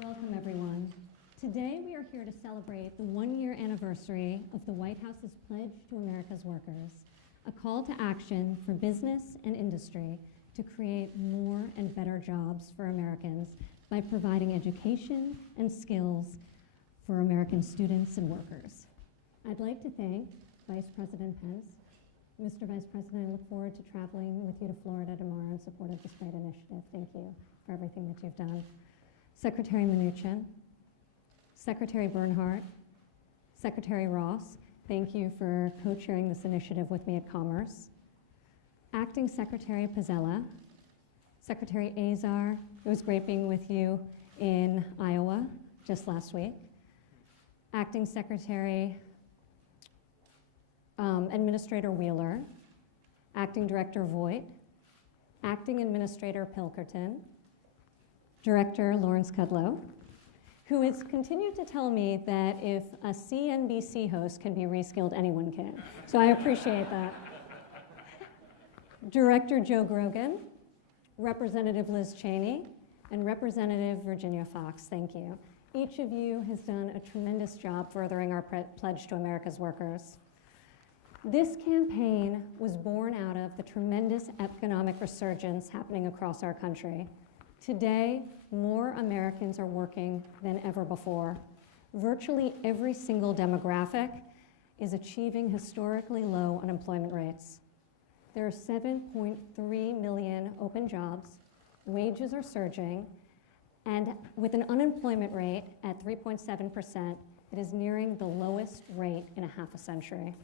Welcome, everyone. Today, we are here to celebrate the one-year anniversary of the White House's Pledge to America's Workers, a call to action for business and industry to create more and better jobs for Americans by providing education and skills for American students and workers. I'd like to thank Vice President Pence. Mr. Vice President, I look forward to traveling with you to Florida tomorrow in support of this great initiative. Thank you for everything that you've done. Secretary Mnuchin, Secretary Bernhardt, Secretary Ross, thank you for co-chairing this initiative with me at Commerce. Acting Secretary Pizzella, Secretary Azar, it was great being with you in Iowa just last week. Acting Secretary Administrator Wheeler, Acting Director Voigt, Acting Administrator Pilkerton, Director Lawrence Kudlow, who has continued to tell me that if a CNBC host can be reskilled, anyone can. So I appreciate that. Director Joe Grogan, Representative Liz Cheney, and Representative Virginia Fox, thank you. Each of you has done a tremendous job furthering our pledge to America's workers. This campaign was born out of the tremendous economic resurgence happening across our country. Today, more Americans are working than ever before. Virtually every single demographic is achieving historically low unemployment rates. There are 7.3 million open jobs, wages are surging, and with an unemployment rate at 3.7%, it is nearing the lowest rate in a half a century.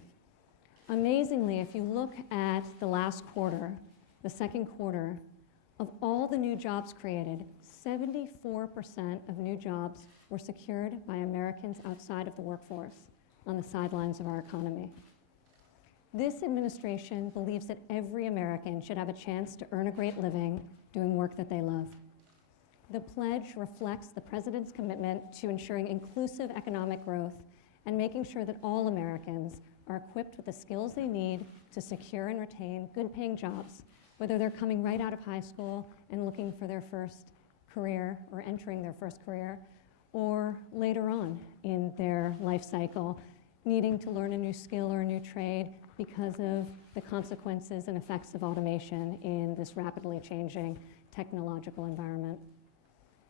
Amazingly, if you look at the last quarter, the second quarter, of all the new jobs created, 74% of new jobs were secured by Americans outside of the workforce on the sidelines of our economy. This administration believes that every American should have a chance to earn a great living doing work that they love. The pledge reflects the President's commitment to ensuring inclusive economic growth and making sure that all Americans are equipped with the skills they need to secure and retain good-paying jobs, whether they're coming right out of high school and looking for their first career or entering their first career, or later on in their life cycle, needing to learn a new skill or a new trade because of the consequences and effects of automation in this rapidly changing technological environment.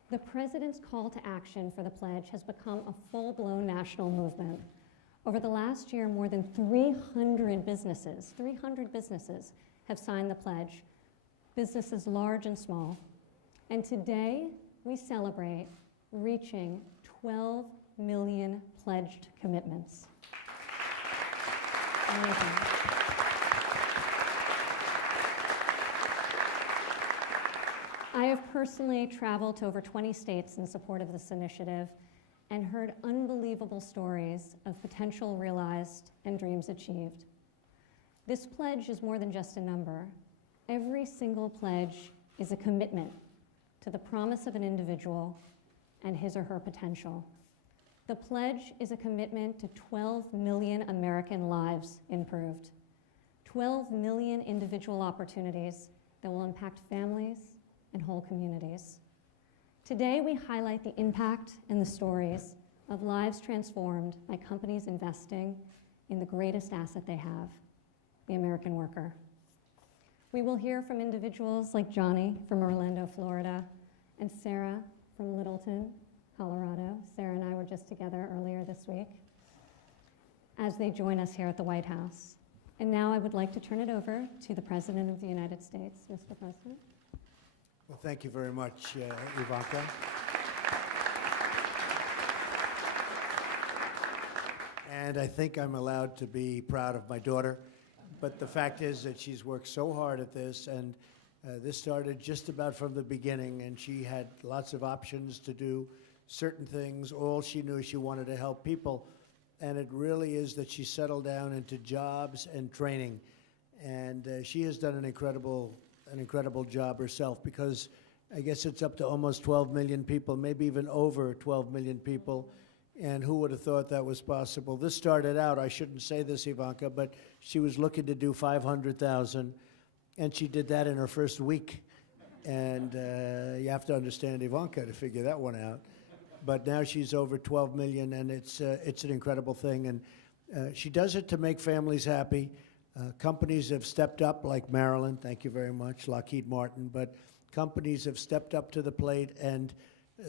The President's call to action for the pledge has become a full-blown national movement. Over the last year, more than 300 businesses have signed the pledge, businesses large and small. And today, we celebrate reaching 12 million pledged commitments. I have personally traveled to over 20 states in support of this initiative and heard unbelievable stories of potential realized and dreams achieved. This pledge is more than just a number. Every single pledge is a commitment to the promise of an individual and his or her potential. The pledge is a commitment to 12 million American lives improved, 12 million individual opportunities that will impact families and whole communities. Today, we highlight the impact and the stories of lives transformed by companies investing in the greatest asset they have, the American worker. We will hear from individuals like Johnny from Orlando, Florida, and Sarah from Littleton, Colorado. Sarah and I were just together earlier this week as they join us here at the White House. And now I would like to turn it over to the President of the United States. Mr. President. Well, thank you very much, Ivanka. And I think I'm allowed to be proud of my daughter. But the fact is that she's worked so hard at this, and this started just about from the beginning, and she had lots of options to do certain things. All she knew, she wanted to help people. And it really is that she settled down into jobs and training. And she has done an incredible job herself, because I guess it's up to almost 12 million people, maybe even over 12 million people. And who would have thought that was possible? This started out, I shouldn't say this, Ivanka, but she was looking to do 500,000, and she did that in her first week. And you have to understand Ivanka to figure that one out. but now she's over 12 million, and it's an incredible thing. And she does it to make families happy. Companies have stepped up, like Maryland, thank you very much, Lockheed Martin, but companies have stepped up to the plate, and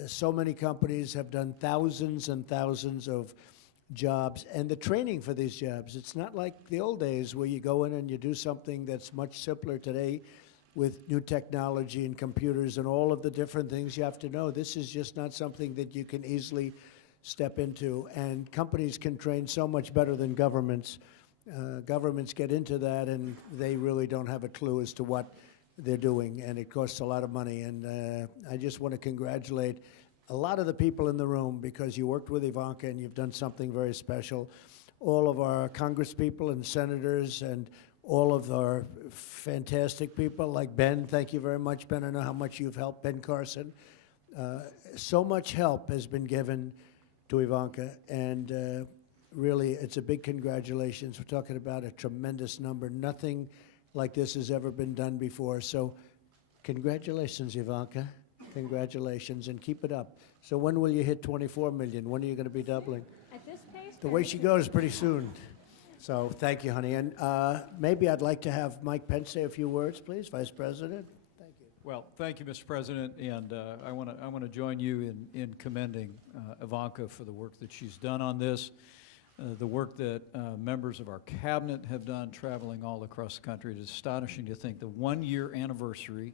so many companies have done thousands and thousands of jobs, and the training for these jobs. It's not like the old days where you go in and you do something that's much simpler today with new technology and computers and all of the different things you have to know. This is just not something that you can easily step into, and companies can train so much better than governments. Governments get into that, and they really don't have a clue as to what they're doing, and it costs a lot of money. And I just want to congratulate a lot of the people in the room, because you worked with Ivanka and you've done something very special. All of our congresspeople and senators and all of our fantastic people like Ben. Thank you very much, Ben. I know how much you've helped, Ben Carson. So much help has been given to Ivanka, and really, it's a big congratulations. We're talking about a tremendous number. Nothing like this has ever been done before. So congratulations, Ivanka. Congratulations, and keep it up. So when will you hit 24 million? When are you going to be doubling? At this pace, The way she goes, pretty soon. So thank you, honey. And maybe I'd like to have Mike Pence say a few words, please, Vice President. Thank you. Well, thank you, Mr. President, and I want to join you in commending Ivanka for the work that she's done on this, the work that members of our cabinet have done traveling all across the country. It is astonishing to think the one-year anniversary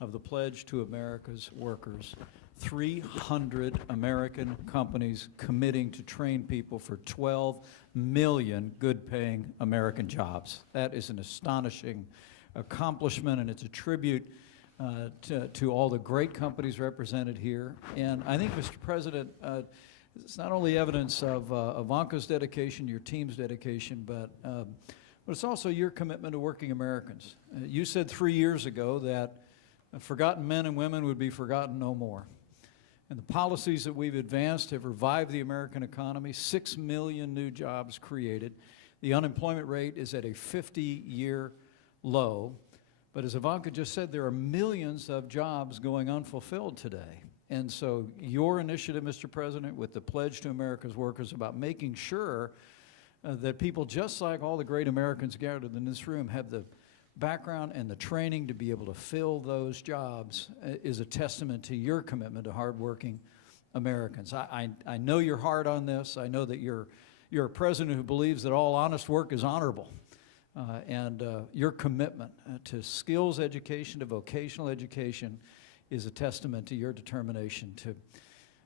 of the Pledge to America's Workers, 300 American companies committing to train people for 12 million good-paying American jobs. That is an astonishing accomplishment, and it's a tribute to all the great companies represented here. And I think, Mr. President, it's not only evidence of Ivanka's dedication, your team's dedication, but it's also your commitment to working Americans. You said 3 years ago that forgotten men and women would be forgotten no more. And the policies that we've advanced have revived the American economy, 6 million new jobs created. The unemployment rate is at a 50-year low. But as Ivanka just said, there are millions of jobs going unfulfilled today. And so your initiative, Mr. President, with the Pledge to America's Workers about making sure that people just like all the great Americans gathered in this room have the background and the training to be able to fill those jobs is a testament to your commitment to hardworking Americans. I know you're hard on this. I know that you're a president who believes that all honest work is honorable. And your commitment to skills education, to vocational education, is a testament to your determination to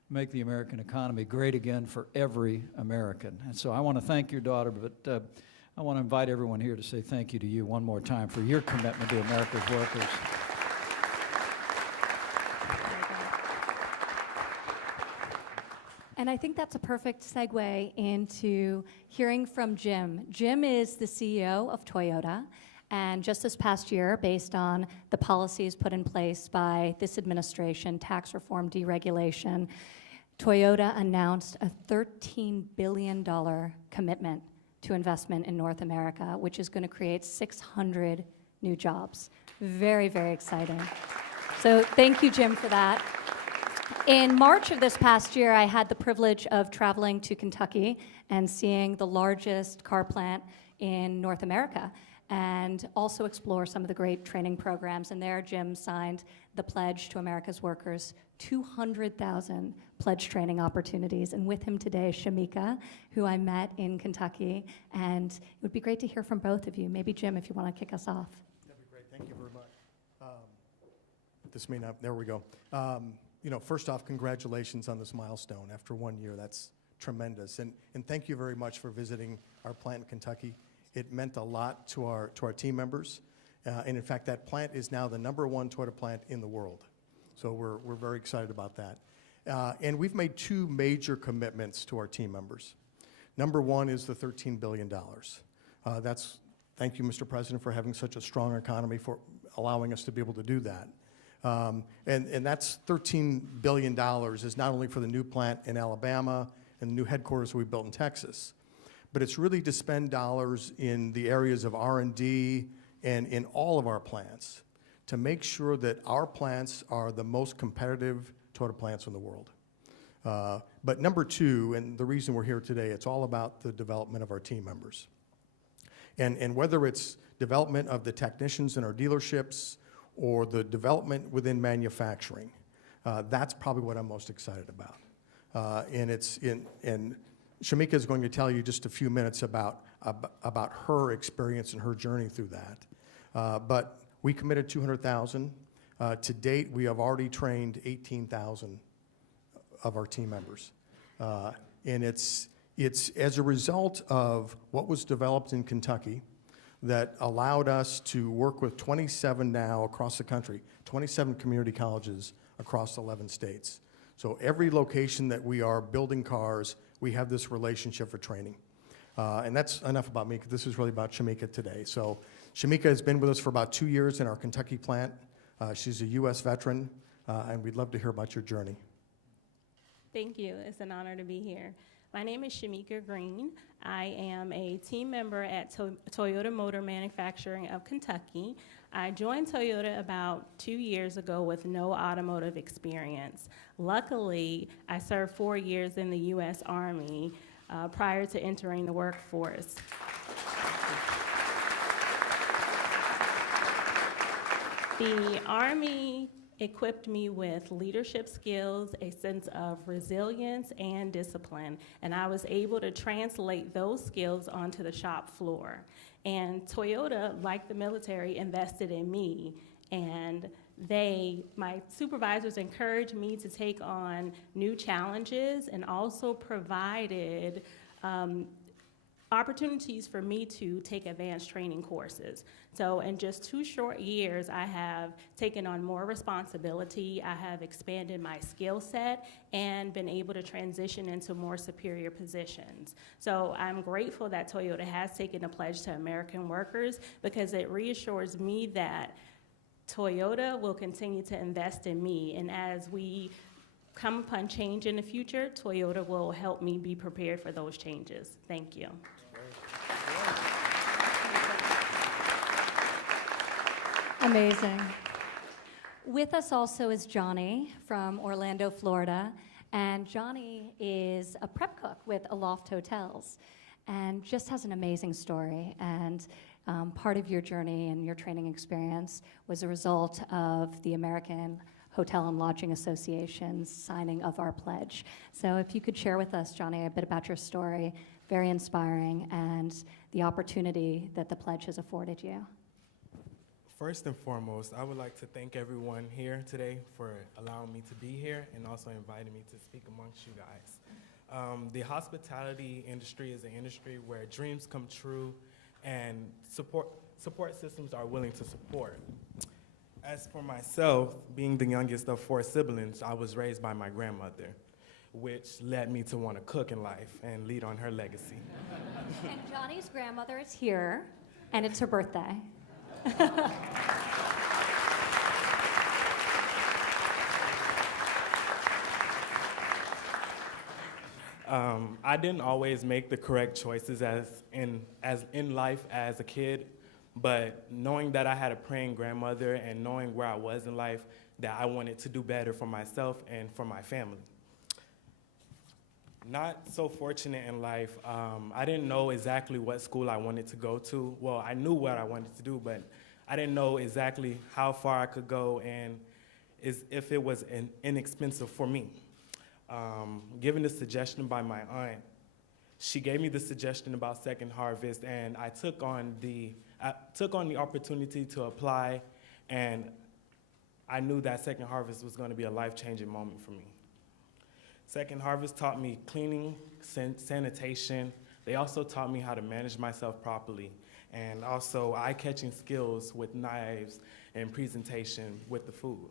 make the American economy great again for every American. And so I want to thank your daughter, but I want to invite everyone here to say thank you to you one more time for your commitment to America's workers. And I think that's a perfect segue into hearing from Jim. Jim is the CEO of Toyota, and just this past year, based on the policies put in place by this administration, tax reform, deregulation, Toyota announced a $13 billion commitment to investment in North America, which is going to create 600 new jobs. Very, very exciting. So thank you, Jim, for that. In March of this past year, I had the privilege of traveling to Kentucky and seeing the largest car plant in North America, and also explore some of the great training programs. And there, Jim signed the Pledge to America's Workers, 200,000 pledge training opportunities. And with him today, Shamika, who I met in Kentucky. And it would be great to hear from both of you. Maybe Jim, if you want to kick us off. That'd be great. Thank you very much. This may not, there we go. You know, first off, congratulations on this milestone after 1 year. That's tremendous. And thank you very much for visiting our plant in Kentucky. It meant a lot to our team members. And in fact, that plant is now the #1 Toyota plant in the world. So we're very excited about that. And we've made two major commitments to our team members. Number one is the $13 billion. Thank you, Mr. President, for having such a strong economy, for allowing us to be able to do that. And that's $13 billion is not only for the new plant in Alabama and the new headquarters we built in Texas, but it's really to spend dollars in the areas of R&D and in all of our plants to make sure that our plants are the most competitive Toyota plants in the world. But number two, and the reason we're here today, it's all about the development of our team members. And whether it's development of the technicians in our dealerships or the development within manufacturing, that's probably what I'm most excited about. And Shamika is going to tell you just a few minutes about her experience and her journey through that. But we committed $200,000. To date, we have already trained 18,000 of our team members. And it's as a result of what was developed in Kentucky that allowed us to work with 27 now across the country, 27 community colleges across 11 states. So every location that we are building cars, we have this relationship for training. And that's enough about me, because this is really about Shamika today. So Shamika has been with us for about 2 years in our Kentucky plant. She's a U.S. veteran, and we'd love to hear about your journey. Thank you. It's an honor to be here. My name is Shamika Green. I am a team member at Toyota Motor Manufacturing of Kentucky. I joined Toyota about 2 years ago with no automotive experience. Luckily, I served 4 years in the U.S. Army prior to entering the workforce. The Army equipped me with leadership skills, a sense of resilience, and discipline. And I was able to translate those skills onto the shop floor. And Toyota, like the military, invested in me. And my supervisors encouraged me to take on new challenges and also provided opportunities for me to take advanced training courses. So in just 2 short years, I have taken on more responsibility, I have expanded my skill set, and been able to transition into more superior positions. So I'm grateful that Toyota has taken a pledge to American workers, because it reassures me that Toyota will continue to invest in me, and as we come upon change in the future, Toyota will help me be prepared for those changes. Thank you. Amazing. With us also is Johnny from Orlando, Florida. And Johnny is a prep cook with Aloft Hotels and just has an amazing story. And part of your journey and your training experience was a result of the American Hotel and Lodging Association's signing of our pledge. So if you could share with us, Johnny, a bit about your story, very inspiring, and the opportunity that the pledge has afforded you. First and foremost, I would like to thank everyone here today for allowing me to be here and also inviting me to speak amongst you guys. The hospitality industry is an industry where dreams come true and support systems are willing to support. As for myself, being the youngest of 4 siblings, I was raised by my grandmother, which led me to want to cook in life and lead on her legacy. And Johnny's grandmother is here, and it's her birthday. I didn't always make the correct choices as in life as a kid, but knowing that I had a praying grandmother and knowing where I was in life, that I wanted to do better for myself and for my family. Not so fortunate in life. I didn't know exactly what school I wanted to go to. Well, I knew what I wanted to do, but I didn't know exactly how far I could go and if it was inexpensive for me. Given the suggestion by my aunt, she gave me the suggestion about Second Harvest, and I took on the opportunity to apply, and I knew that Second Harvest was going to be a life-changing moment for me. Second Harvest taught me cleaning, sanitation. They also taught me how to manage myself properly, and also eye-catching skills with knives and presentation with the food.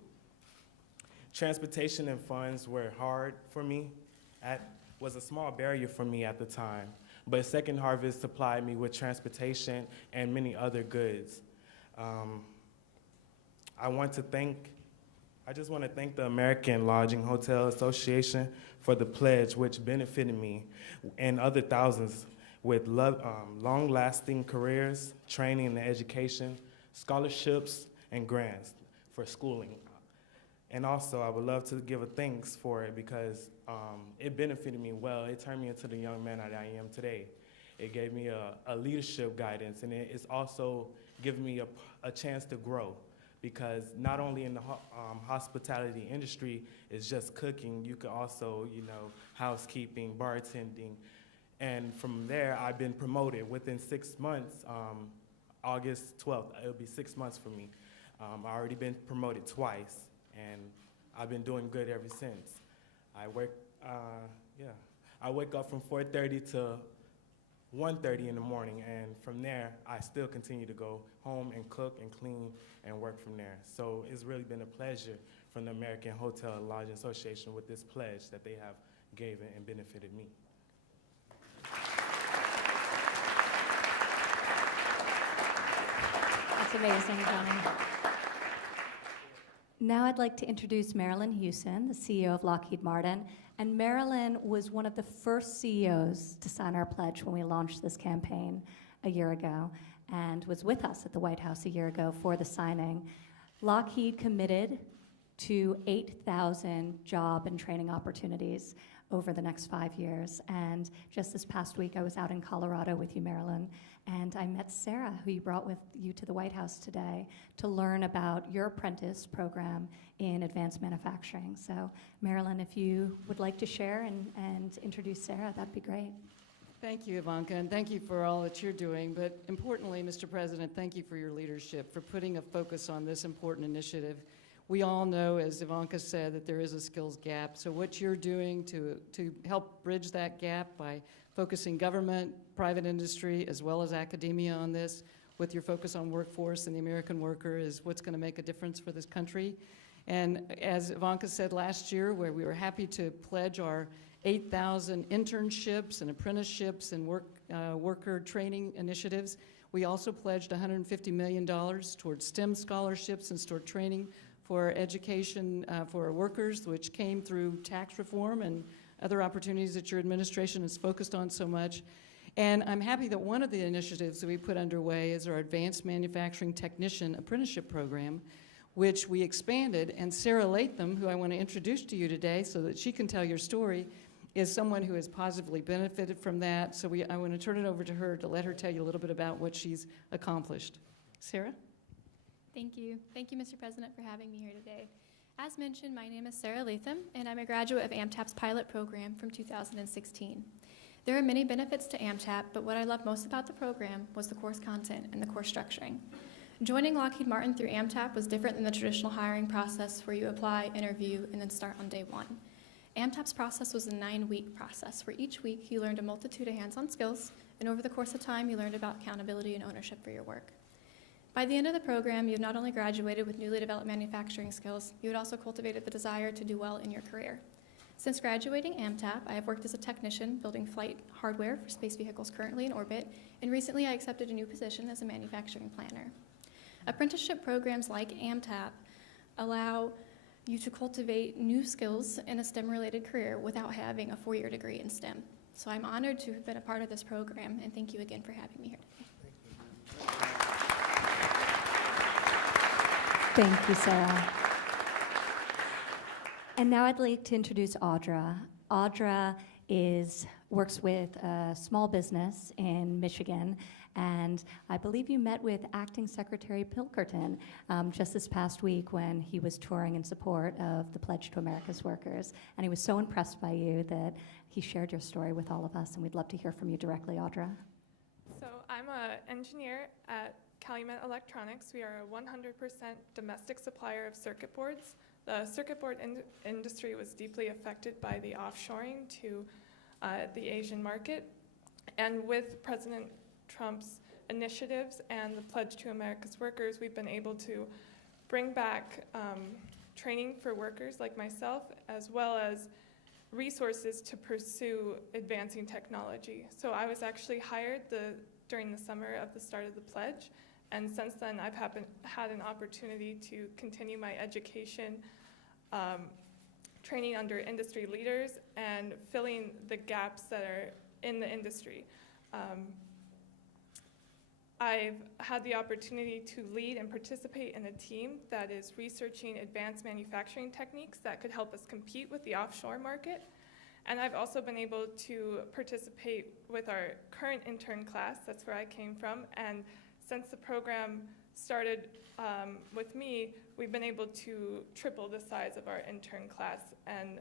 Transportation and funds were hard for me, was a small barrier for me at the time, but Second Harvest supplied me with transportation and many other goods. I just want to thank the American Lodging Hotel Association for the pledge, which benefited me and other thousands with long-lasting careers, training and education, scholarships, and grants for schooling. And also, I would love to give a thanks for it because it benefited me well. It turned me into the young man that I am today. It gave me a leadership guidance, and it's also given me a chance to grow. Because not only in the hospitality industry is just cooking, you can also, housekeeping, bartending. And from there, I've been promoted within 6 months. August 12th, it'll be 6 months for me. I've already been promoted twice, and I've been doing good ever since. I wake up from 4:30 to 1:30 in the morning, and from there, I still continue to go home and cook and clean and work from there. So it's really been a pleasure from the American Hotel and Lodging Association with this pledge that they have given and benefited me. That's amazing, Johnny. Now I'd like to introduce Marilyn Hewson, the CEO of Lockheed Martin. And Marilyn was one of the first CEOs to sign our pledge when we launched this campaign a year ago, and was with us at the White House a year ago for the signing. Lockheed committed to 8,000 job and training opportunities over the next 5 years. And just this past week, I was out in Colorado with you, Marilyn, and I met Sarah, who you brought with you to the White House today, to learn about your apprentice program in advanced manufacturing. So, Marilyn, if you would like to share and introduce Sarah, that'd be great. Thank you, Ivanka, and thank you for all that you're doing. But importantly, Mr. President, thank you for your leadership, for putting a focus on this important initiative. We all know, as Ivanka said, that there is a skills gap. So what you're doing to help bridge that gap by focusing government, private industry, as well as academia on this, with your focus on workforce and the American worker, is what's going to make a difference for this country. And as Ivanka said last year, where we were happy to pledge our 8,000 internships and apprenticeships and worker training initiatives, we also pledged $150 million towards STEM scholarships and toward training for education for our workers, which came through tax reform and other opportunities that your administration has focused on so much. And I'm happy that one of the initiatives that we put underway is our Advanced Manufacturing Technician Apprenticeship Program, which we expanded. And Sarah Latham, who I want to introduce to you today so that she can tell your story, is someone who has positively benefited from that. So I want to turn it over to her to let her tell you a little bit about what she's accomplished. Sarah? Thank you. Thank you, Mr. President, for having me here today. As mentioned, my name is Sarah Latham, and I'm a graduate of AMTAP's pilot program from 2016. There are many benefits to AMTAP, but what I loved most about the program was the course content and the course structuring. Joining Lockheed Martin through AMTAP was different than the traditional hiring process where you apply, interview, and then start on day one. AMTAP's process was a 9-week process where each week you learned a multitude of hands-on skills, and over the course of time you learned about accountability and ownership for your work. By the end of the program, you have not only graduated with newly developed manufacturing skills, you had also cultivated the desire to do well in your career. Since graduating AMTAP, I have worked as a technician building flight hardware for space vehicles currently in orbit, and recently I accepted a new position as a manufacturing planner. Apprenticeship programs like AMTAP allow you to cultivate new skills in a STEM-related career without having a 4-year degree in STEM. So I'm honored to have been a part of this program, and thank you again for having me here today. Thank you, Sarah. And now I'd like to introduce Audra. Audra works with a small business in Michigan, and I believe you met with Acting Secretary Pilkerton just this past week when he was touring in support of the Pledge to America's Workers. And he was so impressed by you that he shared your story with all of us, and we'd love to hear from you directly, Audra. So I'm an engineer at Calumet Electronics. We are a 100% domestic supplier of circuit boards. The circuit board industry was deeply affected by the offshoring to the Asian market. And with President Trump's initiatives and the Pledge to America's Workers, we've been able to bring back training for workers like myself, as well as resources to pursue advancing technology. So I was actually hired during the summer of the start of the pledge, and since then I've had an opportunity to continue my education, training under industry leaders and filling the gaps that are in the industry. I've had the opportunity to lead and participate in a team that is researching advanced manufacturing techniques that could help us compete with the offshore market. And I've also been able to participate with our current intern class, that's where I came from, and since the program started with me, we've been able to triple the size of our intern class, and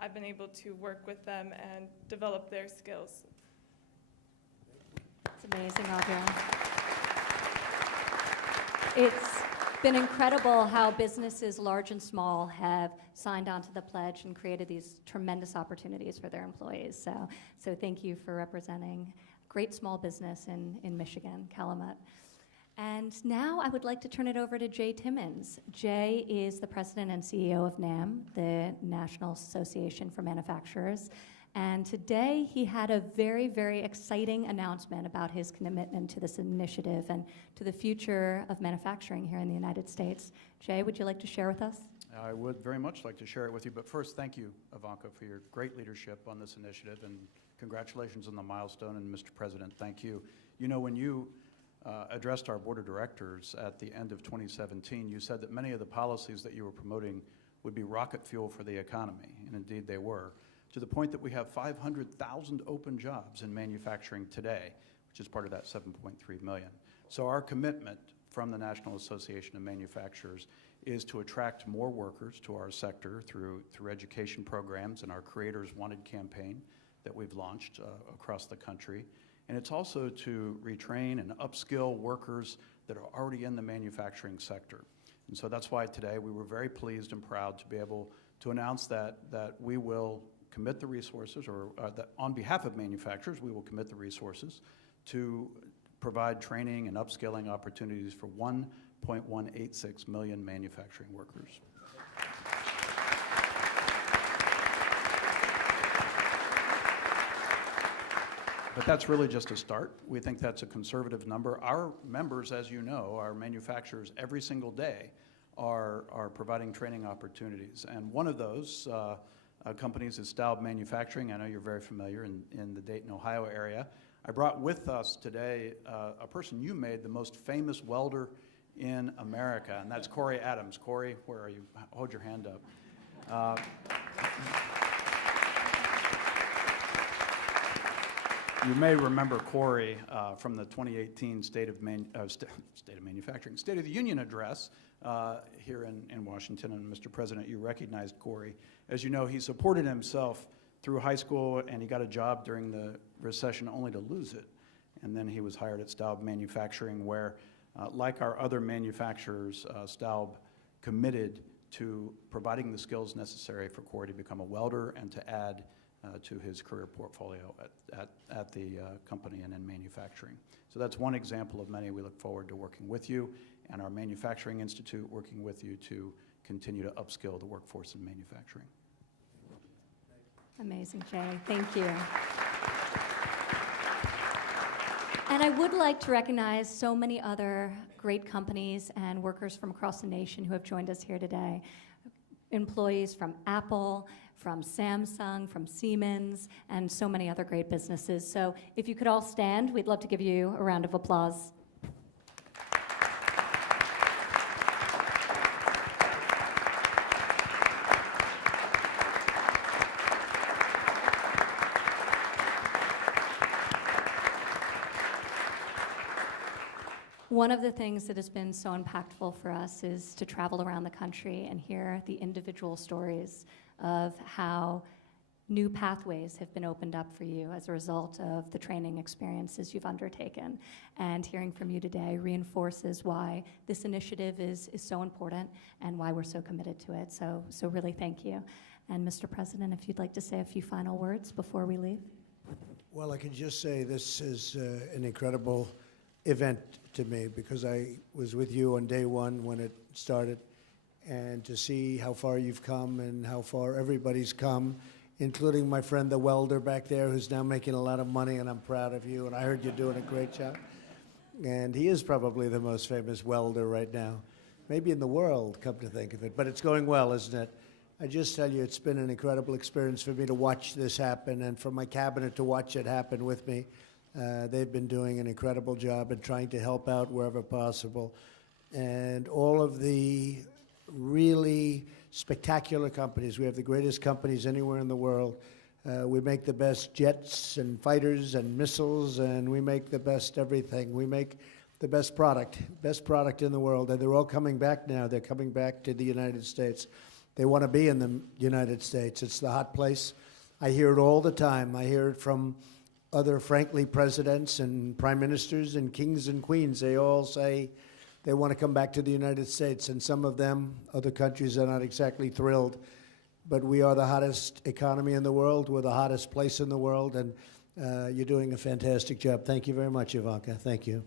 I've been able to work with them and develop their skills. It's amazing, Audra. It's been incredible how businesses large and small have signed on to the pledge and created these tremendous opportunities for their employees. So thank you for representing great small business in Michigan, Calumet. And now I would like to turn it over to Jay Timmons. Jay is the president and CEO of NAM, the National Association for Manufacturers. And today he had a very, very exciting announcement about his commitment to this initiative and to the future of manufacturing here in the United States. Jay, would you like to share with us? I would very much like to share it with you, but first, thank you, Ivanka, for your great leadership on this initiative, and congratulations on the milestone, and Mr. President, thank you. You know, when you addressed our board of directors at the end of 2017, you said that many of the policies that you were promoting would be rocket fuel for the economy, and indeed they were, to the point that we have 500,000 open jobs in manufacturing today, which is part of that 7.3 million. So our commitment from the National Association of Manufacturers is to attract more workers to our sector through education programs and our Creators Wanted campaign that we've launched across the country. And it's also to retrain and upskill workers that are already in the manufacturing sector. And so that's why today we were very pleased and proud to be able to announce that we will commit the resources, or that on behalf of manufacturers, we will commit the resources to provide training and upskilling opportunities for 1.186 million manufacturing workers. But that's really just a start. We think that's a conservative number. Our members, as you know, our manufacturers every single day are providing training opportunities. And one of those companies is Staub Manufacturing. I know you're very familiar in the Dayton, Ohio area. I brought with us today a person you made the most famous welder in America, and that's Corey Adams. Corey, where are you? Hold your hand up. You may remember Corey from the 2018 State of the Union address here in Washington. And Mr. President, you recognized Corey. As you know, he supported himself through high school, and he got a job during the recession only to lose it. And then he was hired at Staub Manufacturing, where, like our other manufacturers, Staub committed to providing the skills necessary for Corey to become a welder and to add to his career portfolio at the company and in manufacturing. So that's one example of many. We look forward to working with you and our Manufacturing Institute working with you to continue to upskill the workforce in manufacturing. Amazing, Jay. Thank you. And I would like to recognize so many other great companies and workers from across the nation who have joined us here today. Employees from Apple, from Samsung, from Siemens, and so many other great businesses. So if you could all stand, we'd love to give you a round of applause. One of the things that has been so impactful for us is to travel around the country and hear the individual stories of how new pathways have been opened up for you as a result of the training experiences you've undertaken. And hearing from you today reinforces why this initiative is so important and why we're so committed to it. So really thank you. And Mr. President, if you'd like to say a few final words before we leave. Well, I can just say this is an incredible event to me, because I was with you on day one when it started, and to see how far you've come and how far everybody's come, including my friend the welder back there who's now making a lot of money, and I'm proud of you, and I heard you're doing a great job. And he is probably the most famous welder right now, maybe in the world, come to think of it, but it's going well, isn't it? I just tell you, it's been an incredible experience for me to watch this happen, and for my cabinet to watch it happen with me. They've been doing an incredible job in trying to help out wherever possible. And all of the really spectacular companies. We have the greatest companies anywhere in the world. We make the best jets and fighters and missiles, and we make the best everything. We make the best product in the world. And they're all coming back now. They're coming back to the United States. They want to be in the United States. It's the hot place. I hear it all the time. I hear it from other, frankly, presidents and prime ministers and kings and queens. They all say they want to come back to the United States. And some of them, other countries, are not exactly thrilled. But we are the hottest economy in the world. We're the hottest place in the world. And you're doing a fantastic job. Thank you very much, Ivanka. Thank you.